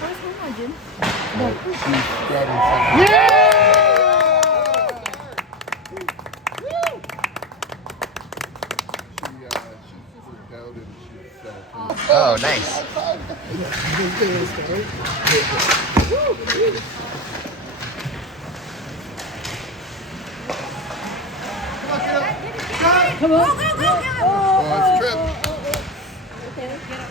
Where's home margin? She's grabbing something. Yeah! She freaked out and she fell from the Oh, nice. Come on. Go, go, go, go. Oh, it's a trip. Okay, let's get up.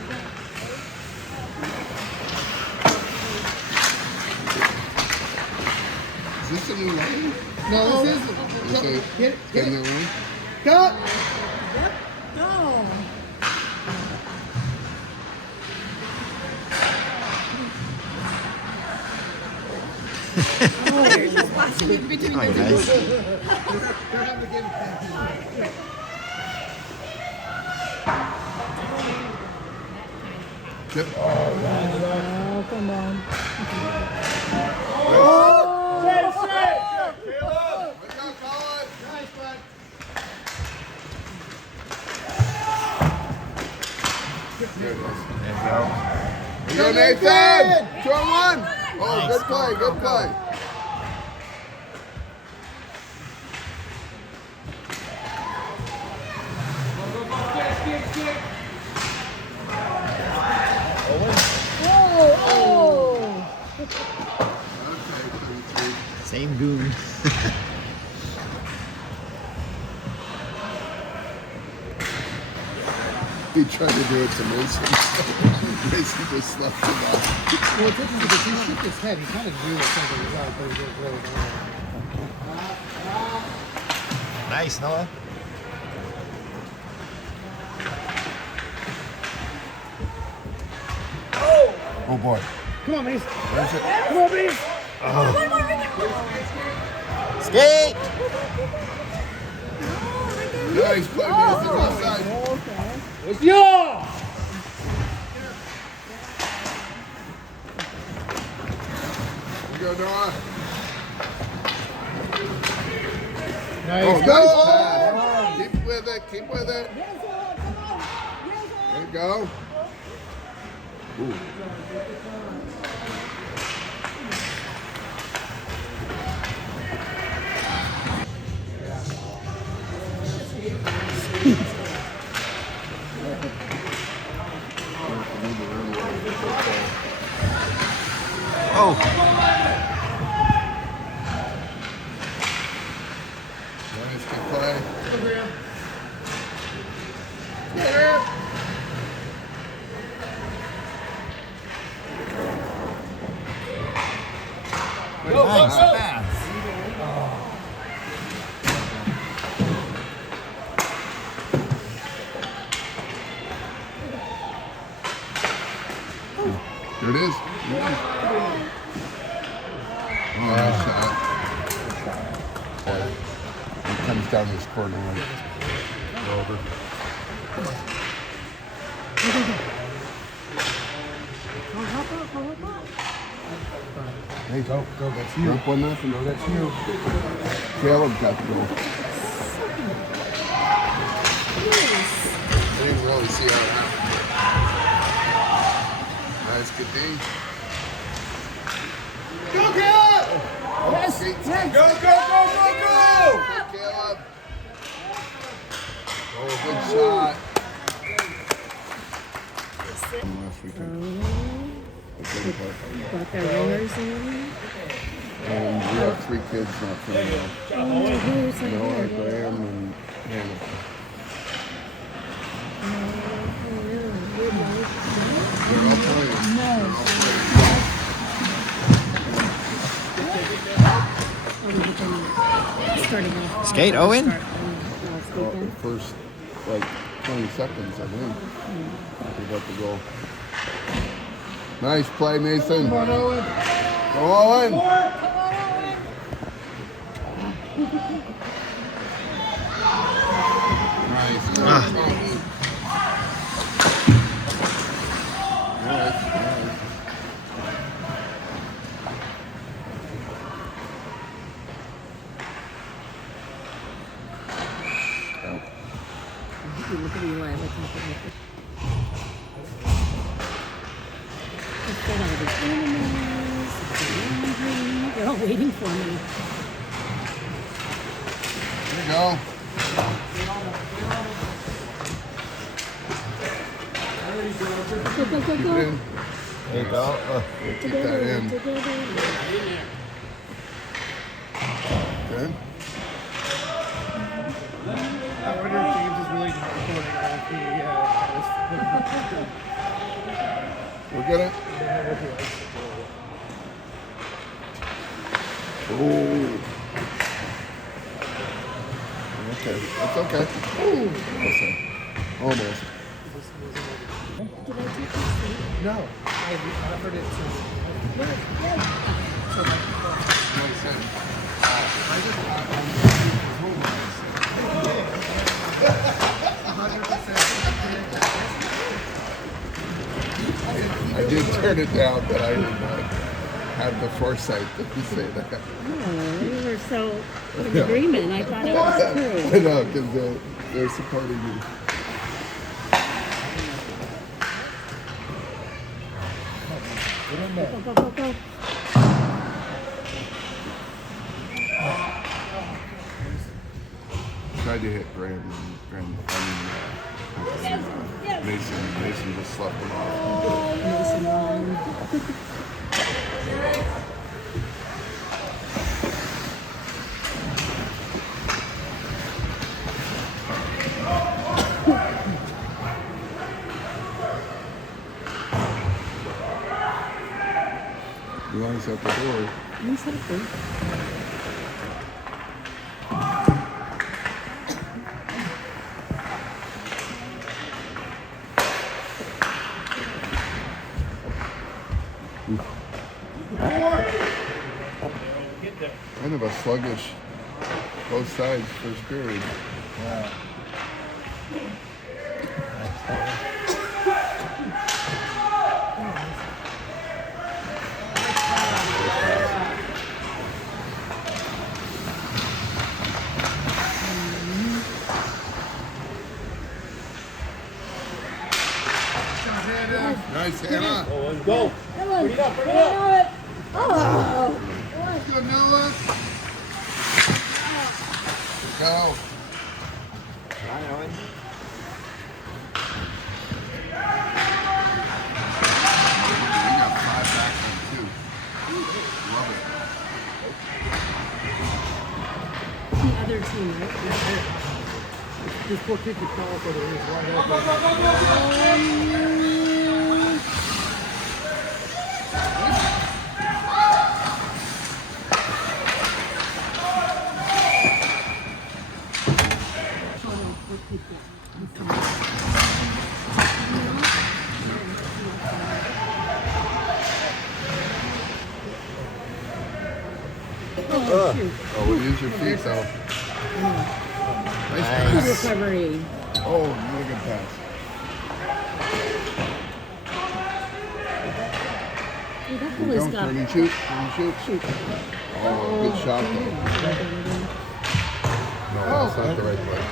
Is this a new line? No, this isn't. Is it? Get it, get Can it. that one? Cut! Go. You're just flashing in between Oh, the nice. Yep. Oh, come on. Let's go, Colin. Nice, bud. There it is. There you go. Here you go, Nathan. 2-on-1. Oh, Nice. good play, good play. Oh, Okay, 33. Same goon. He tried to do it to Mason. Mason just left him off. Well, it's interesting because he shook his head. He kind of knew that something was out, but he didn't really know. Nice, Noah. Oh boy. Come on, Mace. Where's it? Come on, Mace. Skate! Nice play, Mason. Outside. okay. It's yours. Here you go, Noah. Nice. Oh, Go. nice pass. Keep with it. Keep with it. Yes, come on. Yes, There you go. Ooh. Oh, Nice, good play. nice pass. There it is. Oh, nice shot. He comes down this corner right over. Hey, Go, that's you. up 1-0. No, that's you. Caleb got the goal. I didn't really see how it happened. Nice, good D. Go, Caleb! Yes, Great. yes. Go, go, go, go, go! Good, Caleb. Oh, good shot. Last weekend. Got their ringers in. And we have 3 kids not playing well. Oh, who's like Noah, here? Graham, and Hannah. They're all playing. They're all playing. Starting off. Skate, Owen? Last Well, weekend. the first, like, 20 seconds, I think. We got the goal. Nice play, Nathan. Come on, Owen. Go Owen. Nice. Nice. Nice. you. Look at Eli. Look at him. Let's get all the animals. Laundry. They're all waiting for me. There you go. Go, go, go, Keep go. it in. There you go. Keep that in. Together. Good. I wonder if James is really not recording or if he We'll get it. Oh. Okay. It's okay. Listen. Almost. Did I take your seat? No, I offered it to. Yes, yes. I just 100%. I did turn it down, but I did not have the foresight to say that. Oh, we were so in agreement. I thought it was I true. know, because they're supporting you. Go, go, go, go. Tried to hit Graham, Mason just slept him off. Mason wrong. Eli's at the door. He's happy. Kind of a sluggish both sides first period. Nice, Hannah. Let's go. Come on. Bring it up. Oh. Let's go, Noah. Go. Hi, Owen. We got 5 back on 2. Love it. The other team, right? This poor kid could call for the race wide open. Oh, shoot. Oh, well, use your feet, though. Nice Good pass. recovery. Oh, really good pass. Hey, that Here we boy's go. got Turn and shoot. Turn and shoot. shoot. Oh, good shot, though. No, that's not the right play.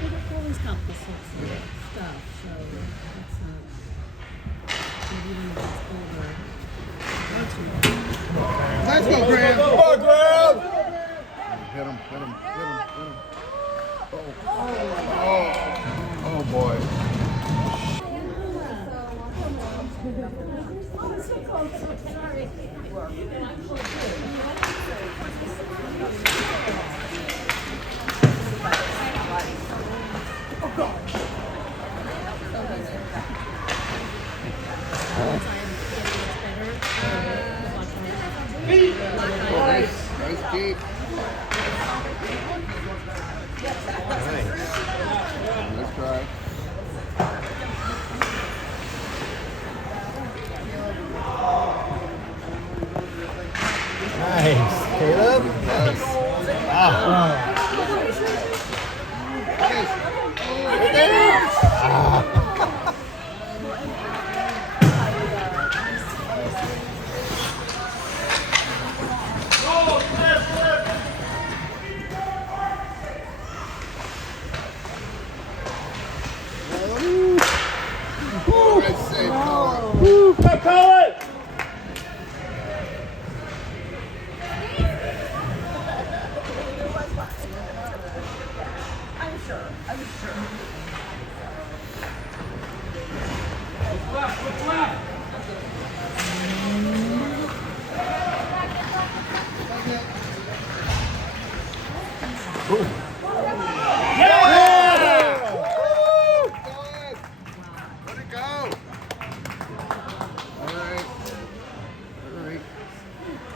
They've always got this sorts of stuff, so it's not. Maybe even if it's over. Let's go, Graham. Come on, Graham. Hit him, hit him, hit him, hit him. Oh boy. Nice kick. Nice try. Nice. Caleb. Nice.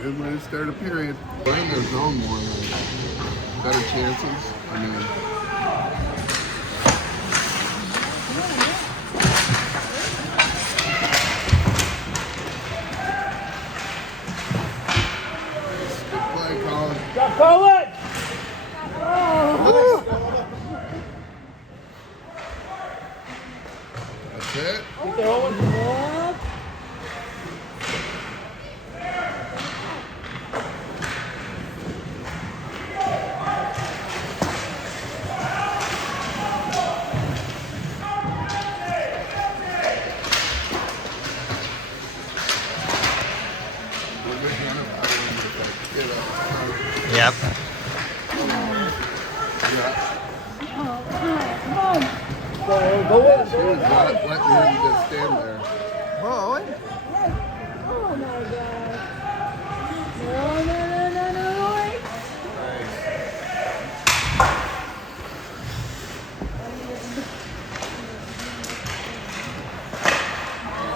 Good way to start a period. We're in their zone more than better chances. I mean, good play, Colin. Got Colin! That's it. Keep throwing. Yep. Go in. He was not letting him just stand there. Whoa, Owen. Oh my god. No.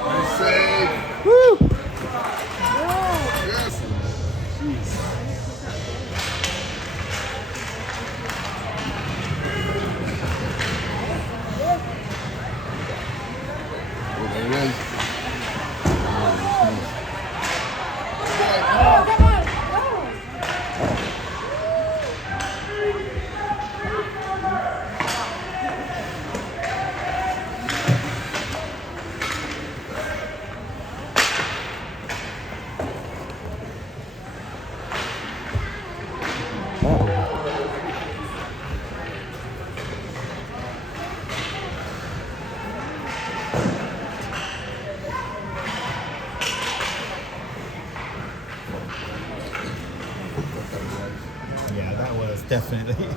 Nice save. Woo! Yes. Oh, there it is. Yeah, that was definitely.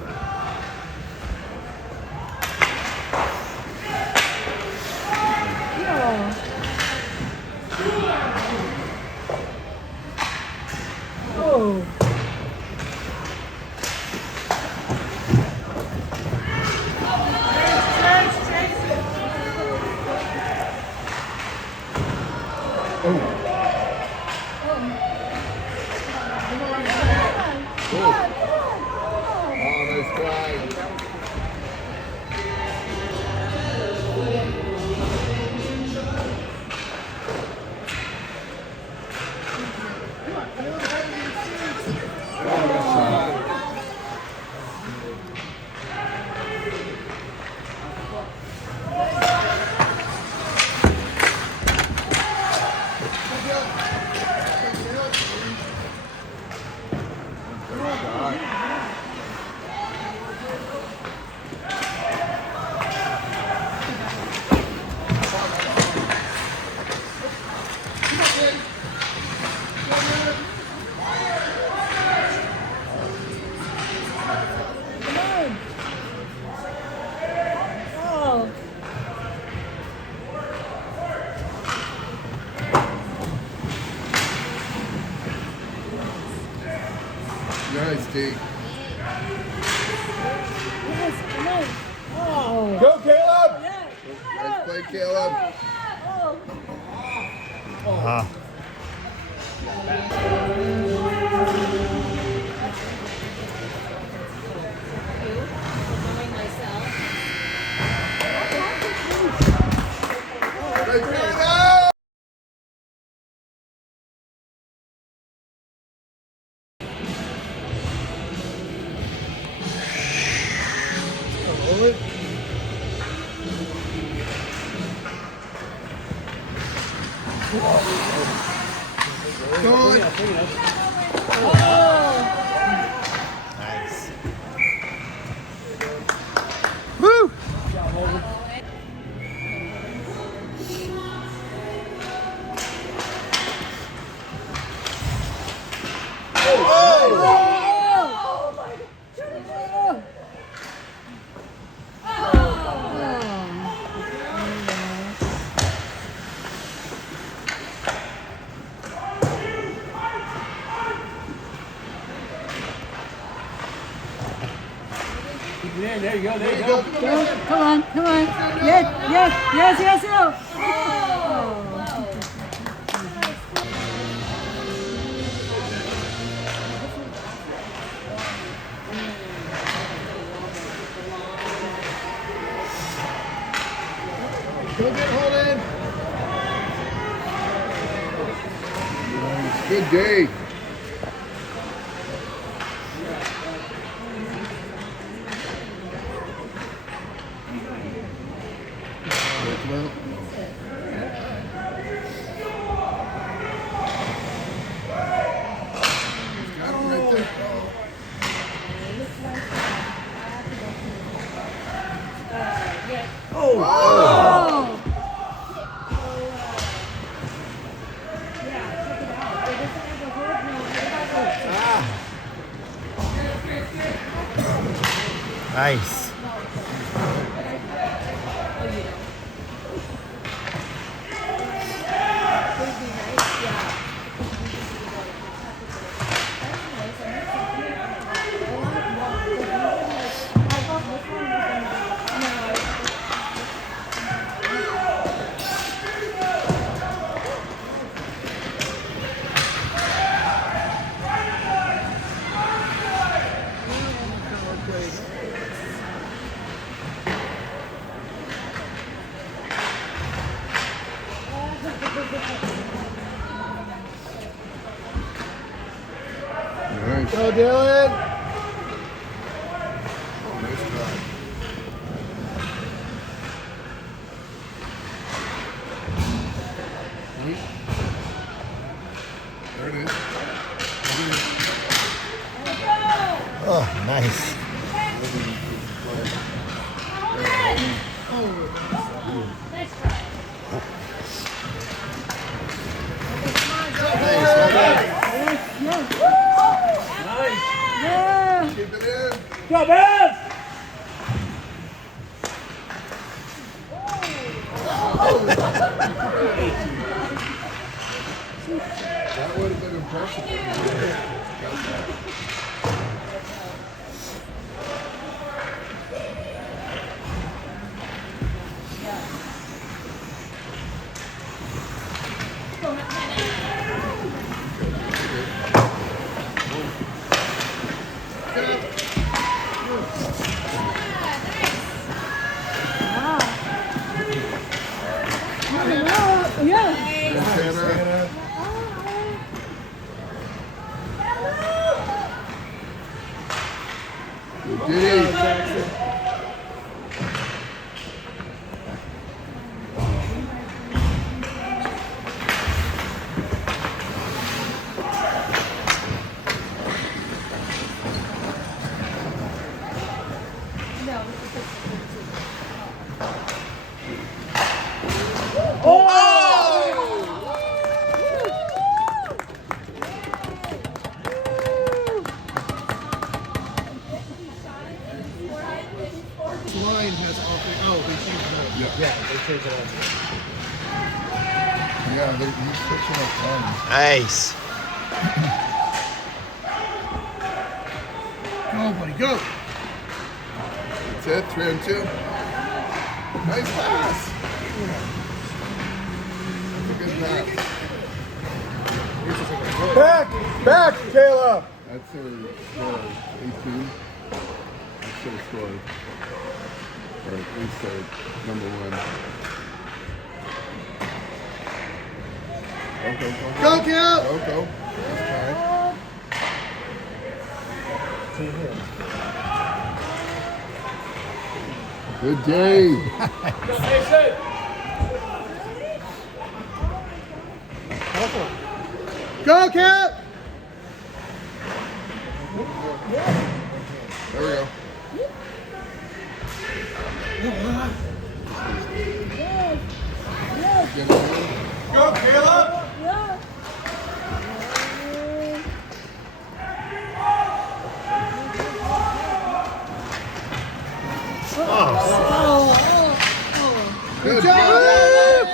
Oh. Oh, nice try. Oh. Nice, T. Yes, nice. Oh. Go, Caleb! Yes. Nice play, Caleb. Oh. Nice play. Owen. Go on. Nice. Woo! There you go, there you go. Come on. Yes. Oh. Go get Holden. Nice. Good day. Well, got him right there. Oh! Nice. Nice. Go, Dylan. Nice try. There it is. Oh, nice. Yeah! Keep it in. Go, man. That would have been impressive. Yeah! Santa. Good day. Line has all three. Oh, they changed it. Yeah. They changed it up. Yeah, he's switching up lines. Nice. Go, buddy, go. That's it, 3 and 2. Nice pass. That's a good pass. Back, Caleb. That's their score, 18. I should have scored. Or at least their number one. Go, Caleb. Go. Nice try. Good day. Go, Caleb. There we go. Get it in. Go, Caleb. Good job. job.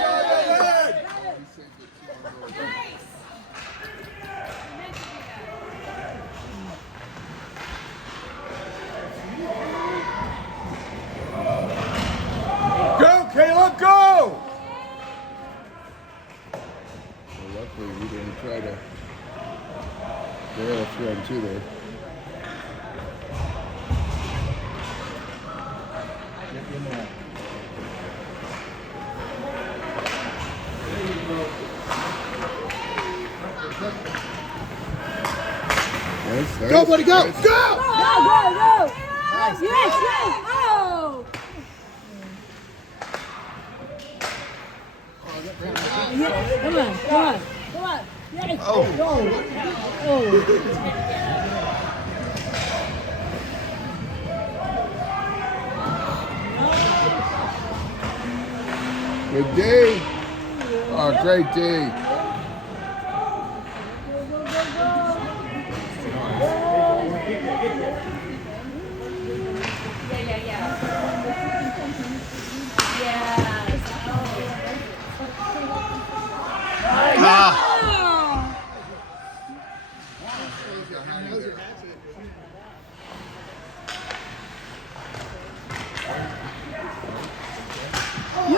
Go, Caleb, go. Well, luckily, we didn't try to. They had a 3 on 2 there. Nice. Go, buddy, go! Nice. Go! Go! Nice. Yes! Oh! Yeah. Come on! Yes! Oh. Good D. Oh, great D.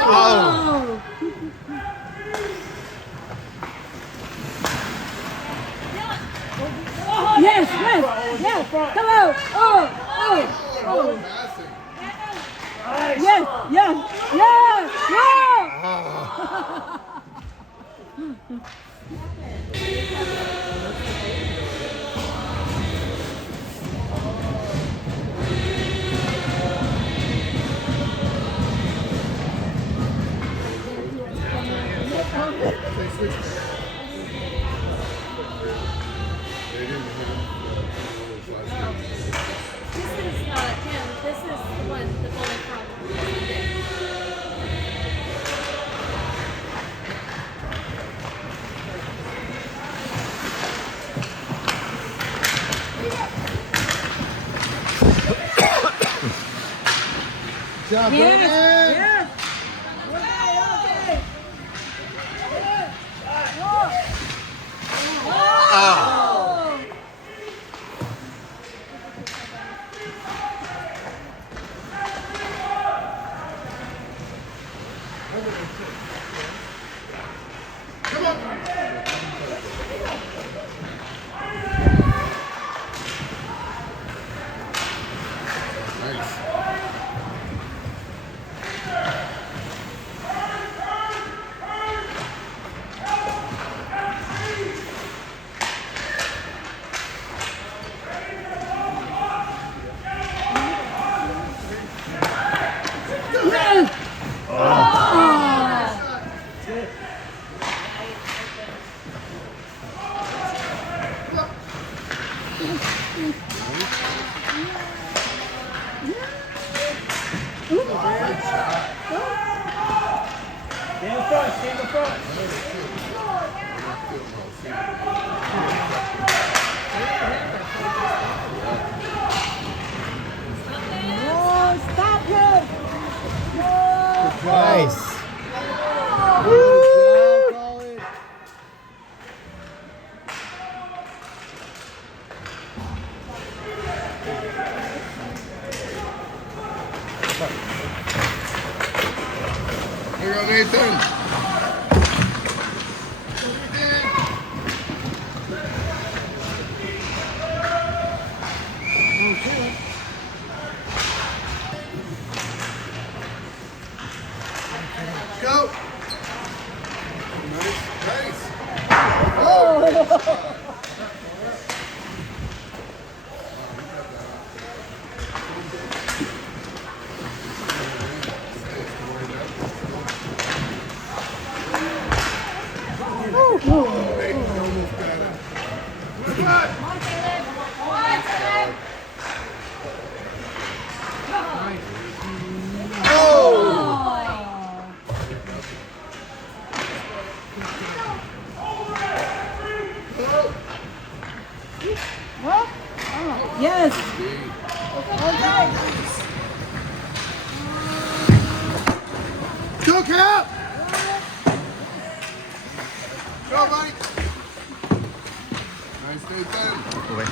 Oh! Yes! Come on! Oh! Yes! This is Tim. This is the one, the bullet from Sunday. Good job, Brandon. Yes! Nice. Yes! Stay in the front. Oh, stop him! Nice. Good job, Colin. Here you go, Nathan. Go. Nice. Yes! Go, Cap. Go, buddy. Nice, Nathan. Over.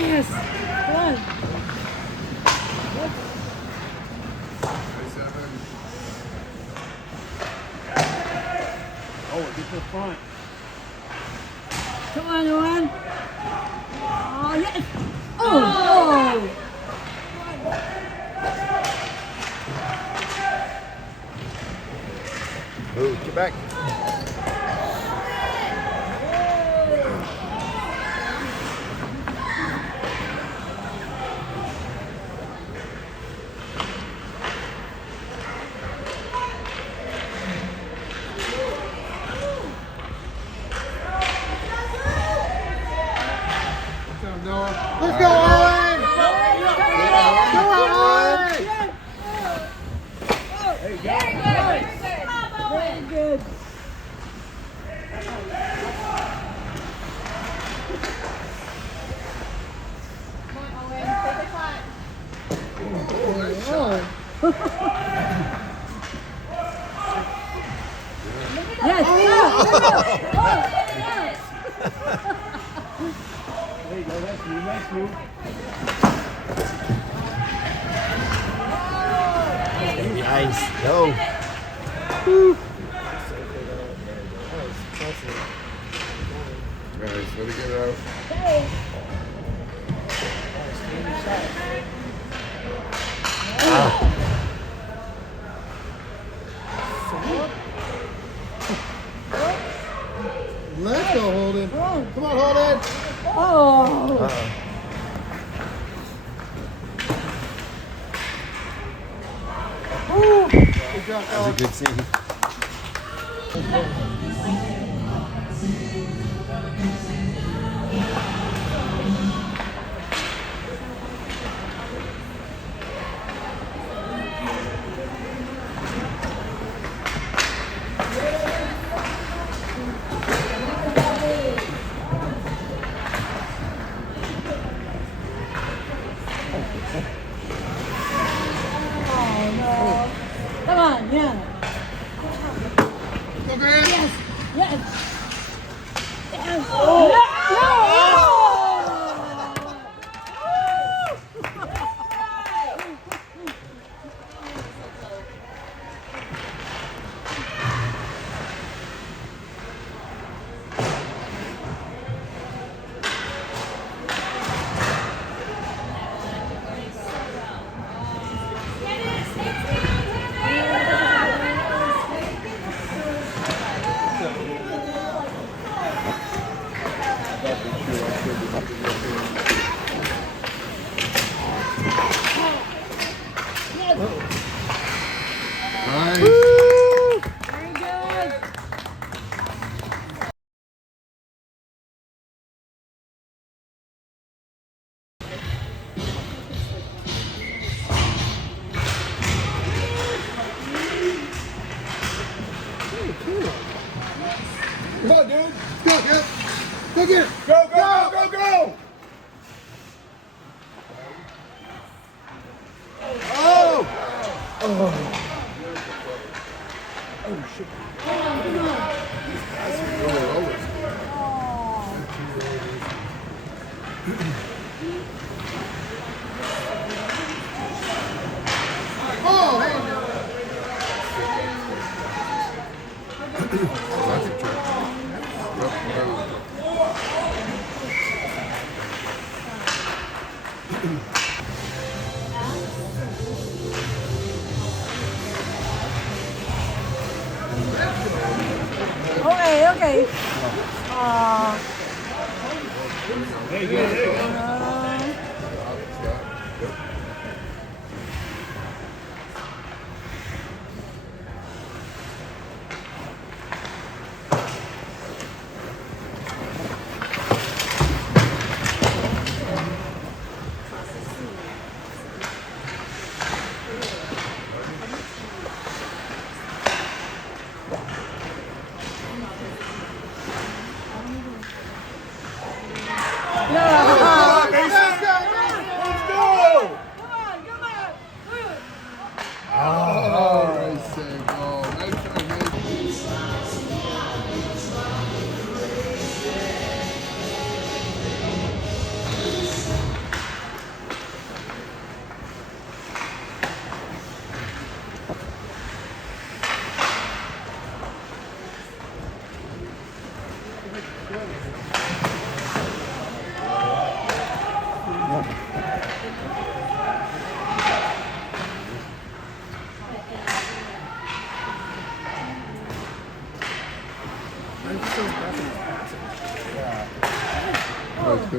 Yes! Oh! Oh, get back. Let's go, Owen! Go, Owen! Very good. Yes. There you go, that's you, nice move. Nice. Go. Nice. Let it get out. Let's go, Holden. Come on, Holden. Oh! Good job, That was a good save. Come on, yeah. Go, Grant. Yes. Yes. Oh. Nice. Very good. Come on, dude. Go, get it. Go get it. Go, go, go, go, go. Oh! Oh! Oh, shit. Okay. There you go, there you go.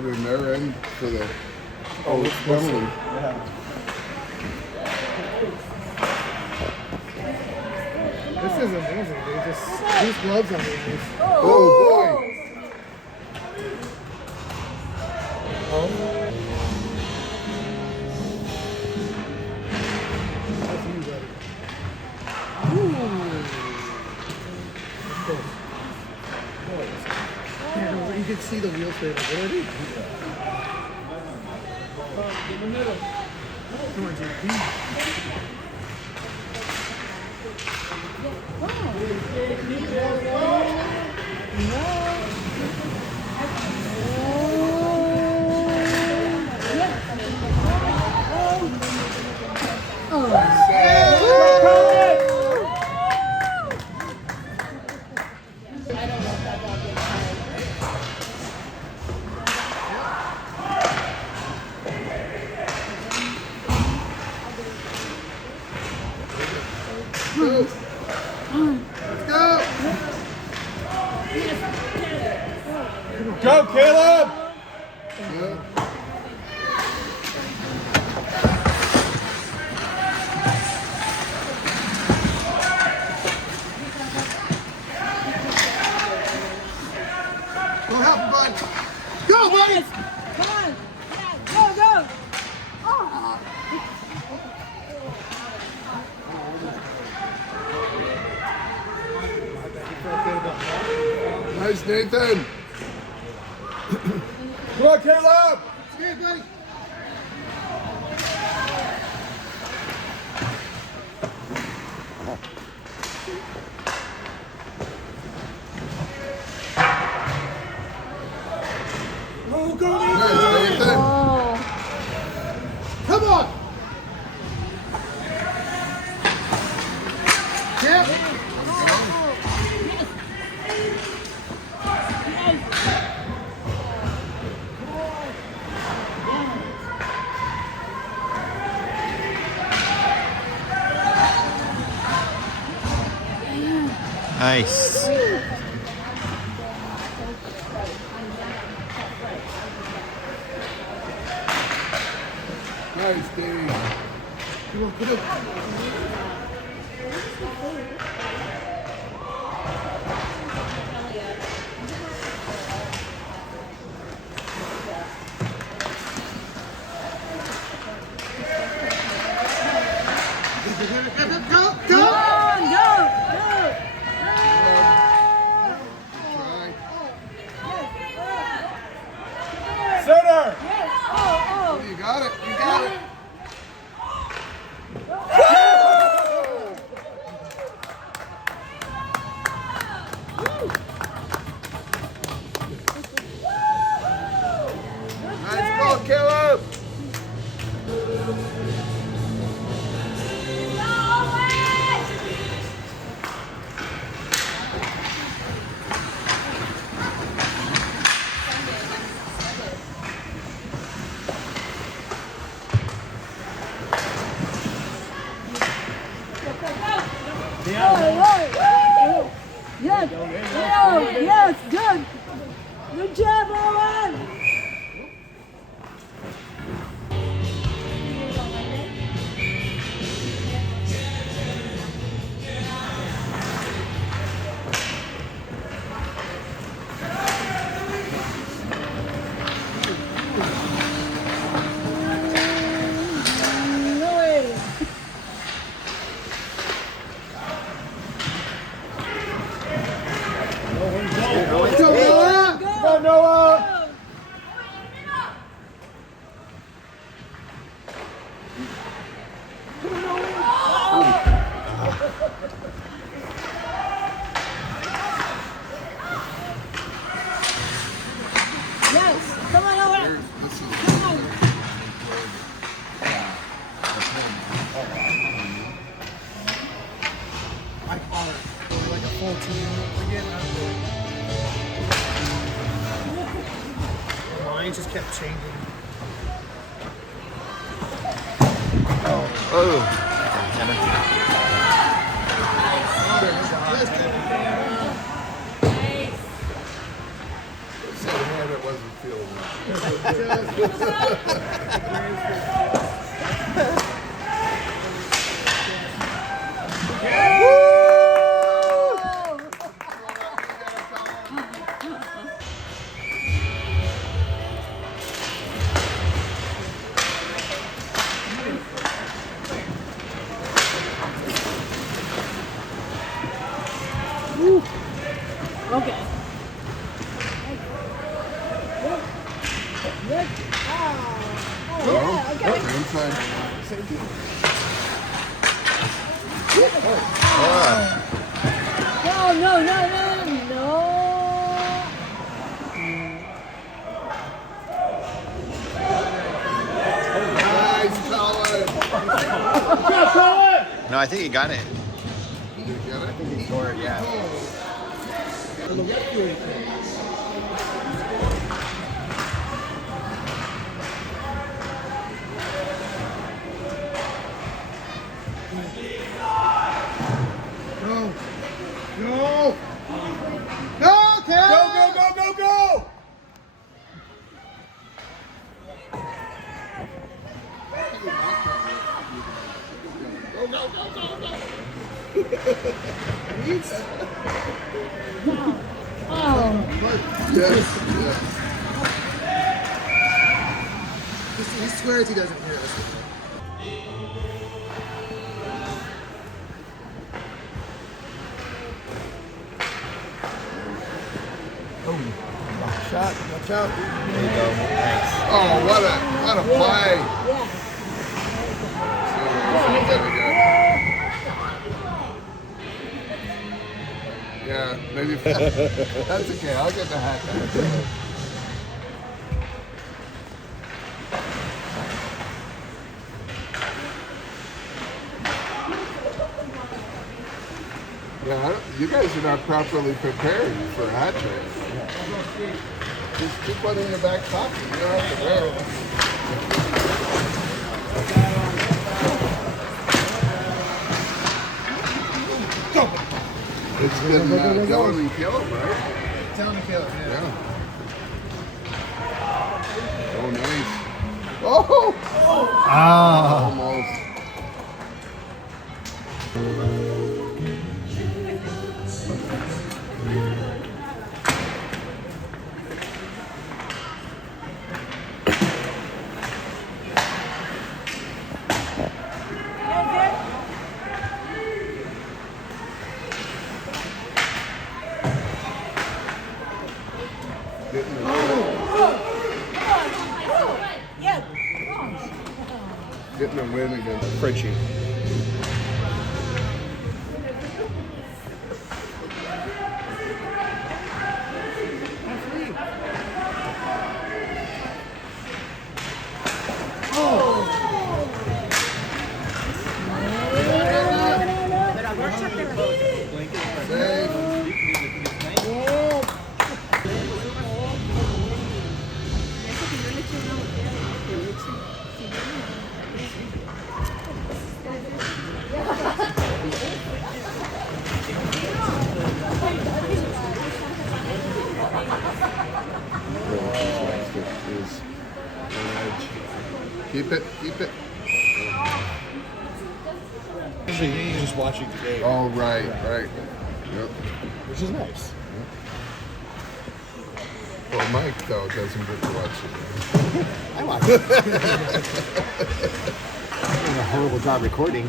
doing their end for the Let's see. Emily. Yeah. This is amazing, dude. Just these gloves on these. Oh boy! That's you, buddy. Yeah, you can see the wheel straight. What are they? Come on, JP. Go, Caleb! Go help him, bud. Go, buddy. Come on. Yeah, go, go. Oh. Nice, Nathan. Come on, Caleb! Skate, buddy. Oh, go, Nice, Nathan. Come on! Yep. Nice. Nice, Dave. Come on, come on. Go, Come go. on, go, Try. Center! Oh, You got it. You got it. Nice ball, Caleb. Yes, yes, good. Good job, Owen. Let's go, Noah. Come on, Noah! Yes, come on, Owen. Come on. I call it like a full team. We're getting out of it. The lines just kept changing. Said hand it wasn't feeling it. Okay. Inside. No, no, no, no, no. Nice, Colin. No, I think he got it. You get it? He scored, yeah. Go. Go. Go, Cal. Go, go, go, go, go. Yes. He swears he doesn't hear us. Shot. Watch out. There you go. Thanks. Oh, what a play. Yeah, maybe. That's okay. I'll get the hat back. Yeah, you guys are not properly prepared for a hat trick. Just keep one in your back pocket. You don't have to wear it. It's been Dylan and Caleb, right? Tell him to kill it, yeah. Yeah. Oh, nice. Oh! Ah. Almost. Getting a win against Frenchie. Keep it, keep it. Usually he's just watching today, Oh, right, right. Yep. which is nice. Well, Mike, though, doesn't get to watch it. I watch it. Doing a horrible job recording.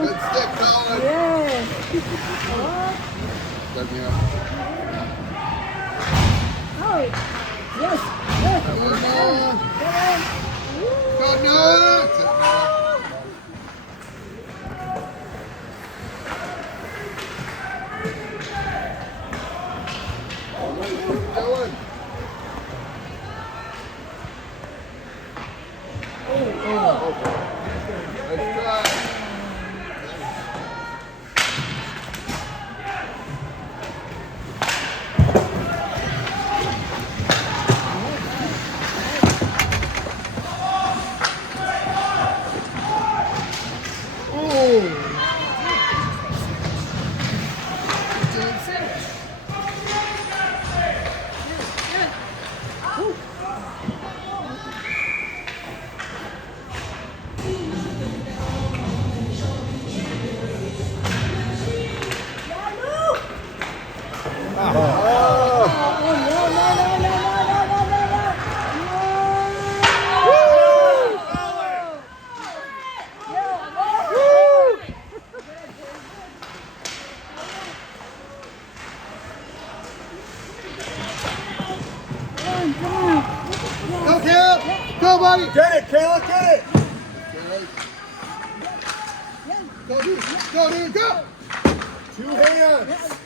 Good stick, Colin. Yeah. Nice try. Go, Caleb! Go, buddy! Get it, Caleb, get it! Go, dude! Go, dude! Go! 2 hands!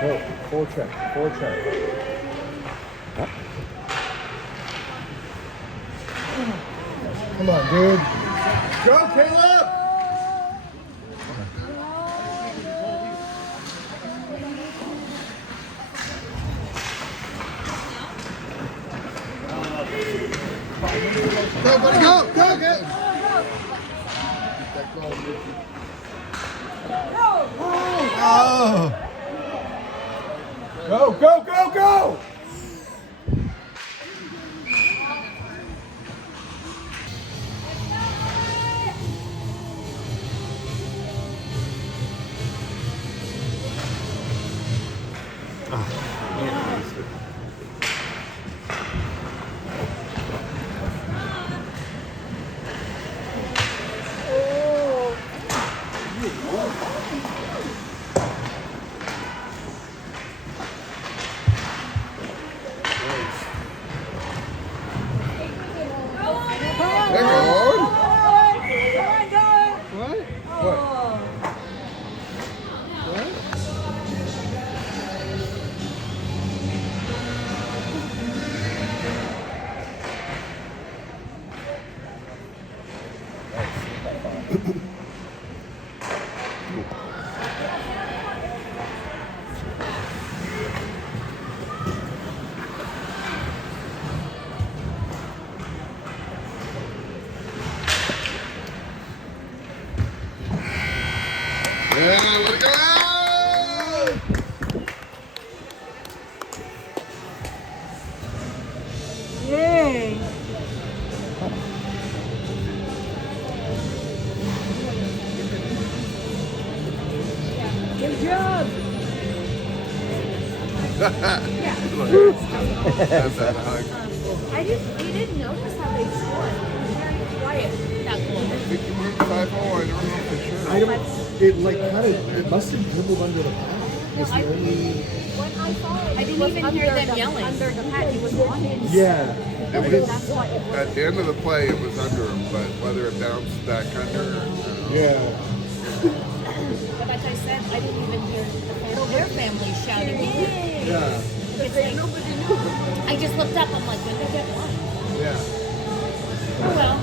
Go, full check, full check. Come on, dude. Go, Caleb! Go, buddy! Go! Go, get! Oh. Go, go, go, go! There you go. What? Yeah, let it go. Yay! Good job! That's that hug. You didn't notice how they scored. It was very quiet, that goal. I think you moved 5-0. I don't know for sure. I don't, it like kind of, it must have dribbled under the pad. It's the only, When I saw it, I didn't even hear them yelling. Under the pad, he was on it. yeah. It was, at the end of the play, it was under him, but whether it bounced back under or Yeah. But like I said, I didn't even hear their family shouting, yay! Yeah. It's like, I just looked up, I'm like, when did they get one? Yeah. Oh well.